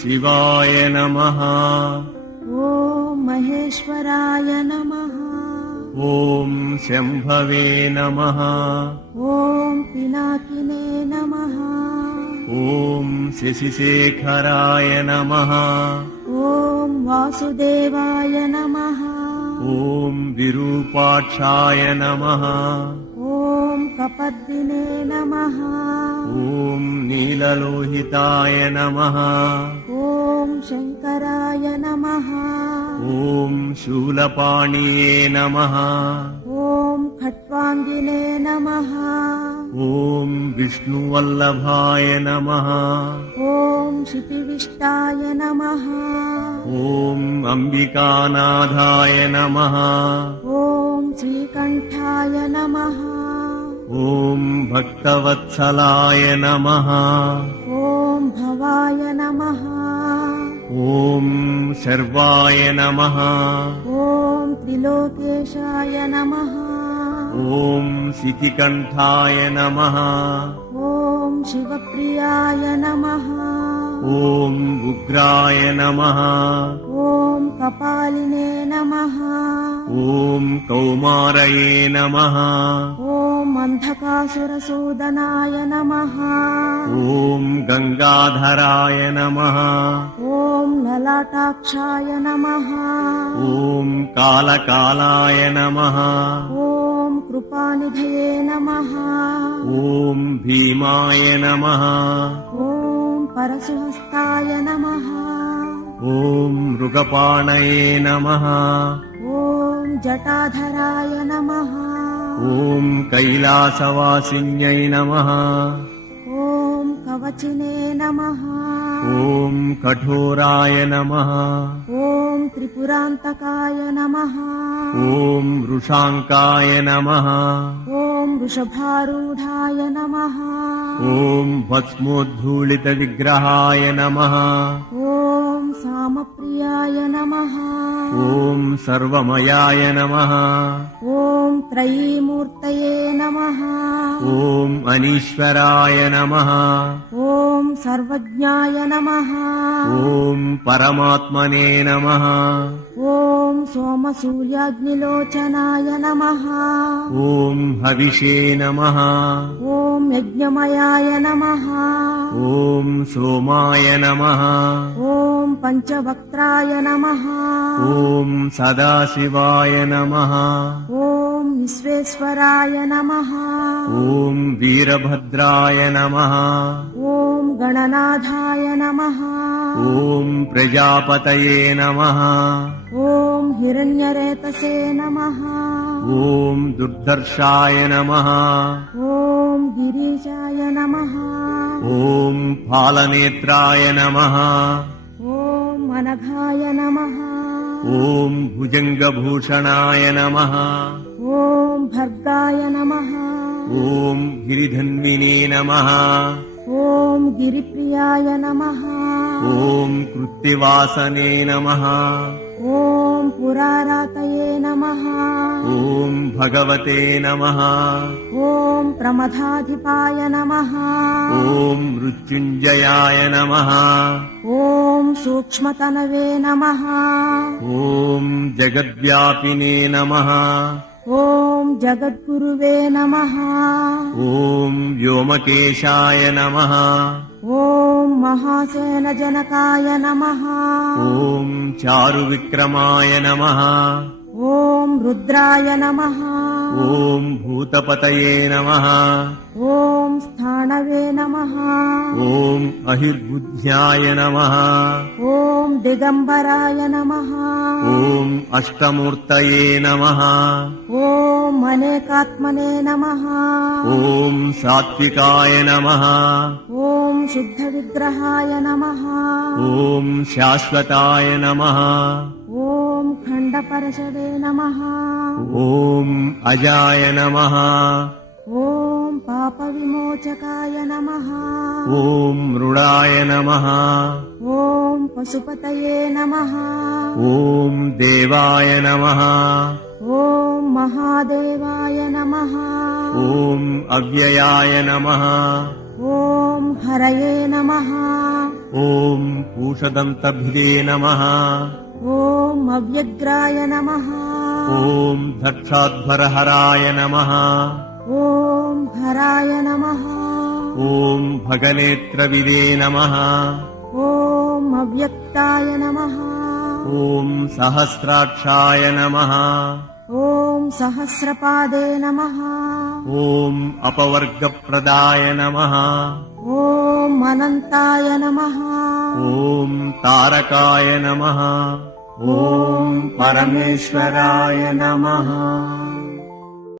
शिवाय नमः। ॐ महेश्वराय नमः। ॐ शम्भवे नमः। ॐ पिनाकिने नमः। ॐ शशिशेखराय नमः। ॐ वासुदेवाय नमः। ॐ विरूपाक्षाय नमः। ॐ कपद्दिने नमः। ॐ नीललोहिताय नमः। ॐ शङ्कराय नमः। ॐ शूलपाणिये नमः। ॐ खट्वाङ्गिने नमः। ॐ विष्णुवल्लभाय नमः। ॐ क्षितिविष्टाय नमः। ॐ अम्बिकानाथाय नमः। ॐ श्रीकण्ठाय नमः। ॐ भक्तवत्सलाय नमः। ॐ भवाय नमः। ॐ शर्वाय नमः। ॐ त्रिलोकेशाय नमः। ॐ शितिकण्ठाय नमः। ॐ शिवप्रियाय नमः। ॐ उग्राय नमः। ॐ कपालिने नमः। ॐ कौमारये नमः। ॐ अन्धकासुरसूदनाय नमः। ॐ गङ्गाधराय नमः। ॐ ललाटाक्षाय नमः। ॐ कालकालाय नमः। ॐ कृपानिधये नमः। ॐ भीमाय नमः। ॐ परशुहस्ताय नमः। ॐ मृगपाणये नमः। ॐ जटाधराय नमः। ॐ कैलासवासिन्यै नमः। ॐ कवचिने नमः। ॐ कठोराय नमः। ॐ त्रिपुरान्तकाय नमः। ॐ वृषाङ्काय नमः। ॐ वृषभारूढाय नमः। ॐ भस्मोद्धूलितविग्रहाय नमः। ॐ सामप्रियाय नमः। ॐ सर्वमयाय नमः। ॐ त्रयीमूर्तये नमः। ॐ अनीश्वराय नमः। ॐ सर्वज्ञाय नमः। ॐ परमात्मने नमः। ॐ सोमसूर्याग्निलोचनाय नमः। ॐ हविषे नमः। ॐ यज्ञमयाय नमः। ॐ सोमाय नमः। ॐ पञ्चवक्त्राय नमः। ॐ सदाशिवाय नमः। ॐ विश्वेश्वराय नमः। ॐ वीरभद्राय नमः। ॐ गणनाथाय नमः। ॐ प्रजापतये नमः। ॐ हिरण्यरेतसे नमः। ॐ दुर्धर्षाय नमः। ॐ गिरीशाय नमः। ॐ फालनेत्राय नमः। ॐ अनघाय नमः। ॐ भुजङ्गभूषणाय नमः। ॐ भर्गाय नमः। ॐ गिरिधन्विने नमः। ॐ गिरिप्रियाय नमः। ॐ कृत्तिवासने नमः। ॐ पुरारातये नमः। ॐ भगवते नमः। ॐ प्रमथाधिपाय नमः। ॐ मृत्युञ्जयाय नमः। ॐ सूक्ष्मतनवे नमः। ॐ जगद्व्यापिने नमः। ॐ जगद्गुरुवे नमः। ॐ व्योमकेशाय नमः। ॐ महासेनजनकाय नमः। ॐ चारुविक्रमाय नमः। ॐ रुद्राय नमः। ॐ भूतपतये नमः। ॐ स्थाणवे नमः। ॐ अहिर्बुद्ध्याय नमः। ॐ दिगम्बराय नमः। ॐ अष्टमूर्तये नमः। ॐ अनेकात्मने नमः। ॐ सात्विकाय नमः। ॐ शुद्धविग्रहाय नमः। ॐ शाश्वताय नमः। ॐ खण्डपरशवे नमः। ॐ अजाय नमः। ॐ पापविमोचकाय नमः। ॐ मृडाय नमः। ॐ पशुपतये नमः। ॐ देवाय नमः। ॐ महादेवाय नमः। ॐ अव्ययाय नमः। ॐ हरये नमः। ॐ पूषदन्तभिदे नमः ॐ अव्यग्राय नमः ॐ दक्षाध्वरहराय नमः ॐ हराय नमः ॐ भगनेत्रविदे नमः ॐ अव्यक्ताय नमः ॐ सहस्राक्षाय नमः ॐ सहस्रपादे नमः ॐ अपवर्गप्रदाय नमः ॐ अनन्ताय नमः ॐ तारकाय नमः ॐ परमेश्वराय नमः